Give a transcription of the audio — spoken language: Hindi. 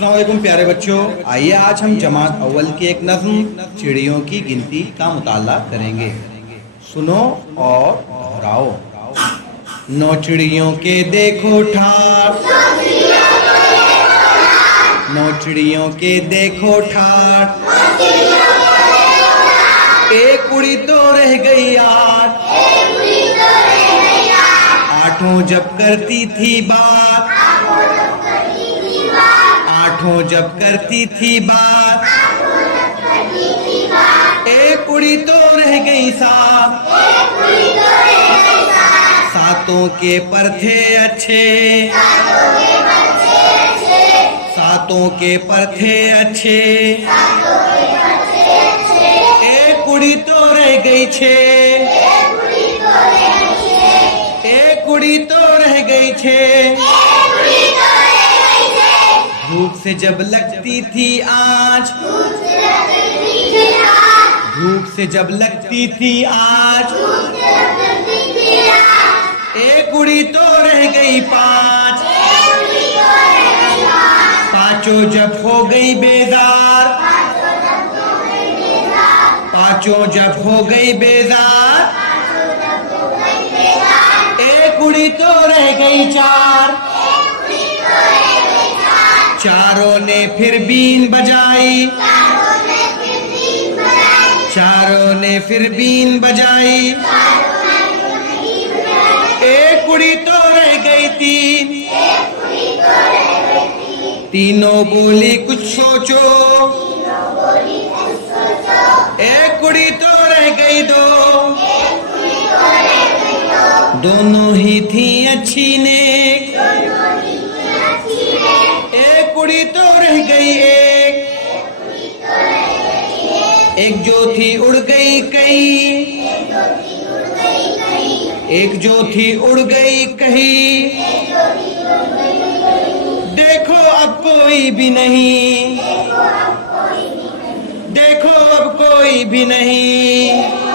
अस्सलाम वालेकुम प्यारे बच्चों, आइए आज हम जमात अव्वल की एक नज़्म चिड़ियों की गिनती का मुताला करेंगे। सुनो और दोहराओ। 9 चिड़ियों के देखो ठाठ, 9 चिड़ियों के देखो ठाठ, एक उड़ी तो रह गई 8, आठों जब करती थी बात, आठों जब करती थी बात, एक उड़ी तो रह गई 7, सातों के पर थे अच्छे, सातों के पर थे अच्छे, एक उड़ी तो रह गई 6, एक उड़ी तो रह गई 6, धूप से जब लगती थी आज, धूप से जब लगती थी आज, एक उड़ी तो रह गई 5, पांचों जब हो गई बेजार, पांचों जब हो गई बेजार, एक उड़ी तो रह गई 4, चारों ने फिर बीन बजाई, चारों ने फिर बीन बजाई, एक उड़ी तो रह गई 3, तीनों बोली कुछ सोचो, एक उड़ी तो रह गई 2, दोनों ही थी अच्छी नेक, एक उड़ी तो रह गई 1, एक जो थी उड़ गई कहीं, एक जो थी उड़ गई कहीं, देखो अब कोई भी नहीं, देखो अब कोई भी नहीं।